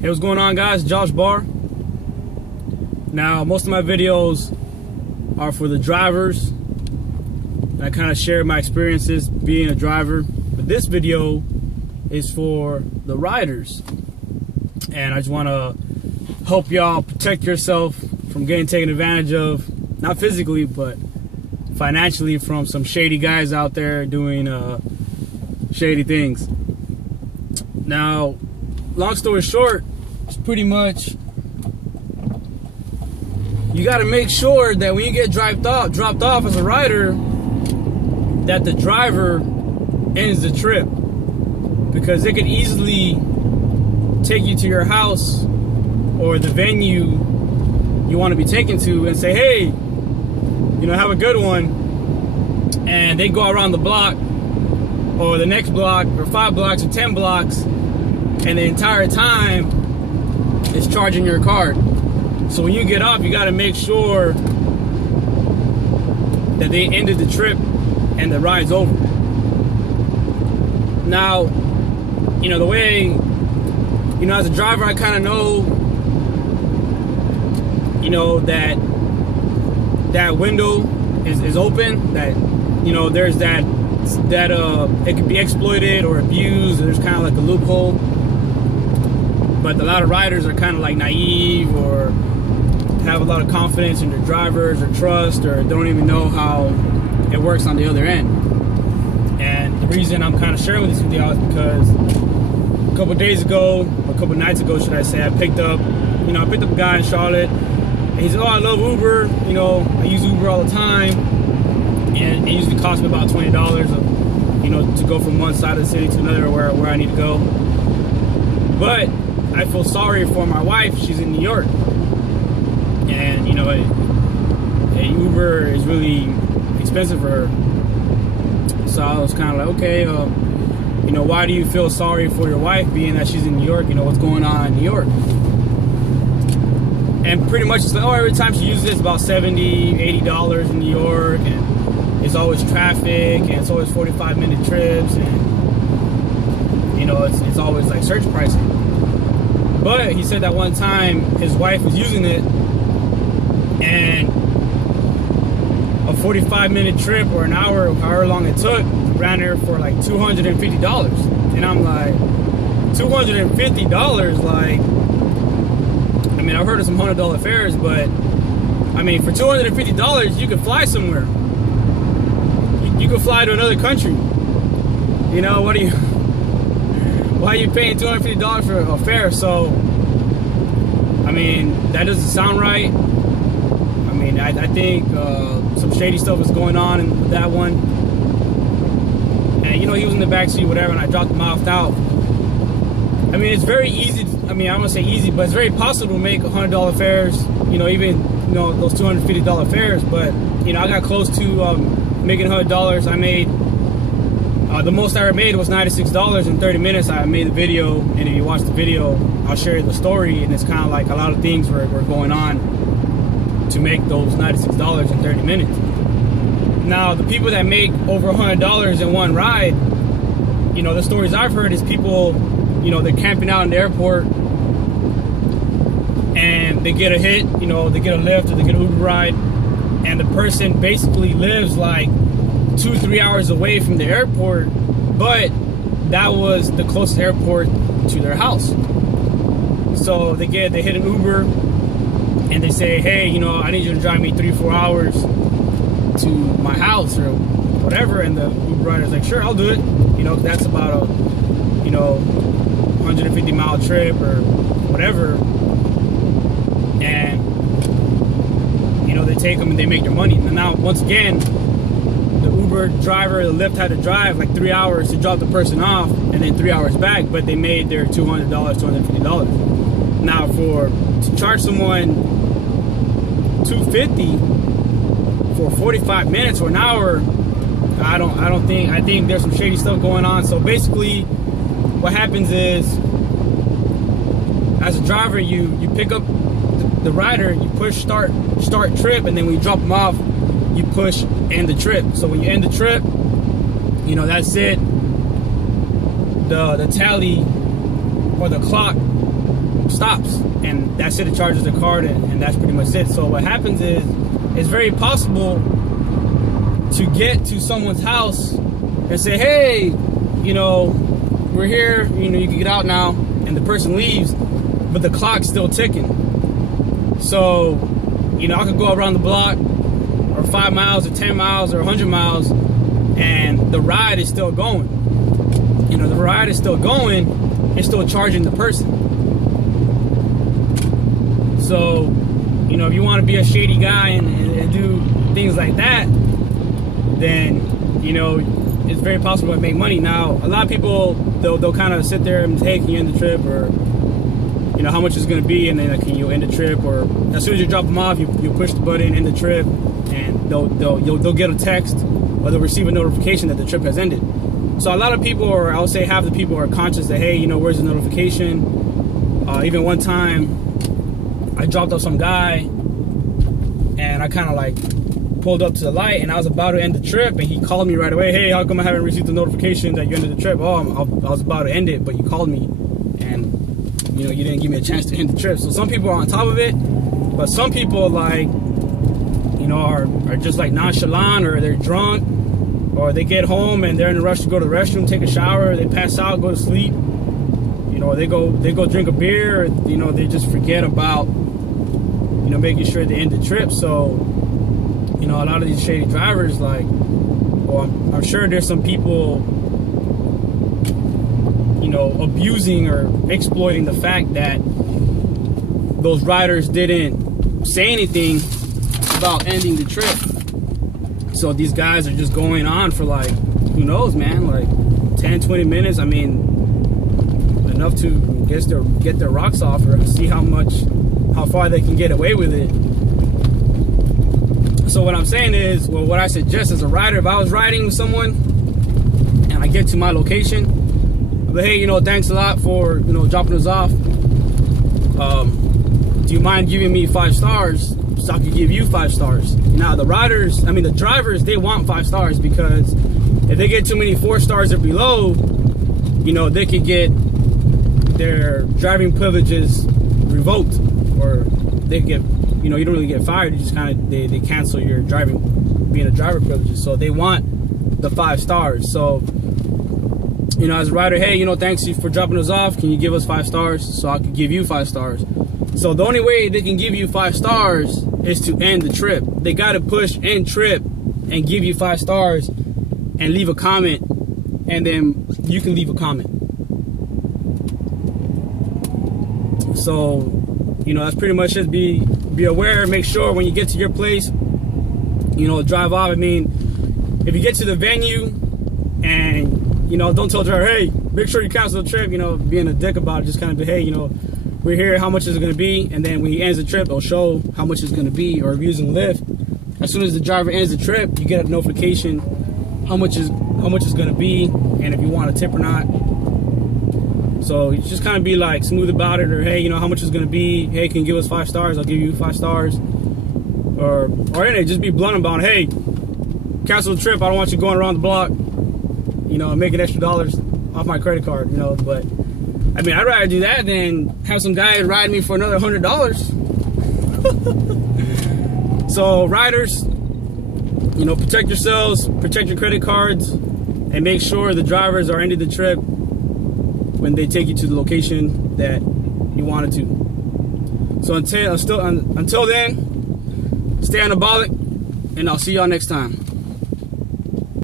Hey, what's going on, guys? Josh Barr. Now, most of my videos are for the drivers. I kind of share my experiences being a driver. But this video is for the riders. And I just want to help y'all protect yourself from getting taken advantage of, not physically, but financially, from some shady guys out there doing shady things. Now, long story short, it's pretty much, you got to make sure that when you get dropped off as a rider, that the driver ends the trip, because they could easily take you to your house or the venue you want to be taken to and say, hey, you know, have a good one, and they go around the block or the next block or 5 blocks or 10 blocks, and the entire time it's charging your card. So when you get off, you got to make sure that they ended the trip and the ride's over. Now, you know, the way, you know, as a driver, I kind of know, you know, that window is open, that, you know, there's that it could be exploited or abused. There's kind of like a loophole. But a lot of riders are kind of like naive, or have a lot of confidence in their drivers, or trust, or don't even know how it works on the other end. And the reason I'm kind of sharing this with y'all is because a couple days ago, or a couple nights ago, should I say, I picked up a guy in Charlotte, and he said, oh, I love Uber, you know, I use Uber all the time, and it usually costs me about $20, you know, to go from one side of the city to another, where I need to go. But I feel sorry for my wife. She's in New York, and you know, a Uber is really expensive for her. So I was kind of like, okay, you know, why do you feel sorry for your wife, being that she's in New York? You know, what's going on in New York? And pretty much it's like, oh, every time she uses it, it's about $70, $80 in New York, and it's always traffic, and it's always 45-minute trips, and you know, it's always like surge pricing. But he said that one time his wife was using it, and a 45-minute trip or an hour, however long it took, ran her for like $250. And I'm like, $250? Like, I mean, I've heard of some $100 fares, but I mean, for $250, you could fly somewhere. You could fly to another country. You know, why are you paying $250 for a fare? So, I mean, that doesn't sound right. I mean, I think some shady stuff is going on with that one. And, you know, he was in the backseat, whatever, and I dropped him off out. I mean, it's very easy. I mean, I don't want to say easy, but it's very possible to make $100 fares, you know, even, you know, those $250 fares. But, you know, I got close to making $100. I made... the most I ever made was $96 in 30 minutes. I made the video, and if you watch the video, I'll share you the story, and it's kind of like a lot of things were going on to make those $96 in 30 minutes. Now, the people that make over $100 in one ride, you know, the stories I've heard is people, you know, they're camping out in the airport, and they get a hit, you know, they get a Lyft or they get an Uber ride, and the person basically lives like 2-3 hours away from the airport, but that was the closest airport to their house. So they hit an Uber, and they say, hey, you know, I need you to drive me 3-4 hours to my house or whatever, and the Uber rider's like, sure, I'll do it. You know, that's about a, you know, 150-mile trip or whatever, and you know, they take them and they make their money. And now, once again, the Uber driver, the Lyft had to drive like 3 hours to drop the person off, and then 3 hours back, but they made their $200, $250. Now, to charge someone $250 for 45 minutes or an hour, I think there's some shady stuff going on. So basically, what happens is, as a driver, you pick up the rider, you push start trip, and then when you drop them off, you push end the trip. So when you end the trip, you know, that's it. The tally or the clock stops, and that's it. It charges the card, and that's pretty much it. So what happens is, it's very possible to get to someone's house and say, hey, you know, we're here, you know, you can get out now, and the person leaves, but the clock's still ticking. So, you know, I could go around the block, or 5 miles, or 10 miles, or 100 miles, and the ride is still going. You know, the ride is still going, it's still charging the person. So, you know, if you want to be a shady guy and do things like that, then, you know, it's very possible to make money. Now, a lot of people, they'll kind of sit there and say, hey, can you end the trip? Or, you know, how much it's going to be, and then can you end the trip? Or as soon as you drop them off, you push the button, end the trip, and they'll get a text, or they'll receive a notification that the trip has ended. So a lot of people, or I would say half the people, are conscious that, hey, you know, where's the notification? Even one time, I dropped off some guy, and I kind of like pulled up to the light, and I was about to end the trip, and he called me right away. Hey, how come I haven't received the notification that you ended the trip? Oh, I was about to end it, but you called me, and you know, you didn't give me a chance to end the trip. So some people are on top of it, but some people, like, you know, are just like nonchalant, or they're drunk, or they get home and they're in a rush to go to the restroom, take a shower, they pass out, go to sleep, you know, they go drink a beer, or, you know, they just forget about, you know, making sure they end the trip. So, you know, a lot of these shady drivers, like, well, I'm sure there's some people, you know, abusing or exploiting the fact that those riders didn't say anything about ending the trip. So these guys are just going on for, like, who knows, man, like 10, 20 minutes. I mean, enough to get their rocks off, or see how far they can get away with it. So what I'm saying is, well, what I suggest as a rider, if I was riding with someone and I get to my location, I'm like, hey, you know, thanks a lot for, you know, dropping us off. Do you mind giving me 5 stars so I could give you 5 stars? Now the drivers, they want 5 stars, because if they get too many 4 stars or below, you know, they could get their driving privileges revoked, or they get, you know, you don't really get fired, you just kind of, they cancel your being a driver privileges. So they want the 5 stars. So, you know, as a rider, hey, you know, thanks you for dropping us off, can you give us 5 stars so I could give you 5 stars? So the only way they can give you 5 stars is to end the trip. They got to push end trip and give you 5 stars and leave a comment, and then you can leave a comment. So, you know, that's pretty much it. Be aware, make sure when you get to your place, you know, drive off. I mean, if you get to the venue and, you know, don't tell the driver, hey, make sure you cancel the trip, you know, being a dick about it, just kind of be, hey, you know, we're here, how much is it going to be? And then when he ends the trip, it'll show how much it's going to be. Or if you're using Lyft, as soon as the driver ends the trip, you get a notification how much is going to be, and if you want a tip or not. So you just kind of be like smooth about it, or hey, you know, how much is going to be? Hey, can you give us 5 stars? I'll give you 5 stars. Or anyway, just be blunt about it. Hey, cancel the trip. I don't want you going around the block, you know, and making extra dollars off my credit card, you know. But I mean, I'd rather do that than have some guy ride me for another $100. So riders, you know, protect yourselves, protect your credit cards, and make sure the drivers are ending the trip when they take you to the location that you wanted to. So until then, stay anabolic, and I'll see y'all next time.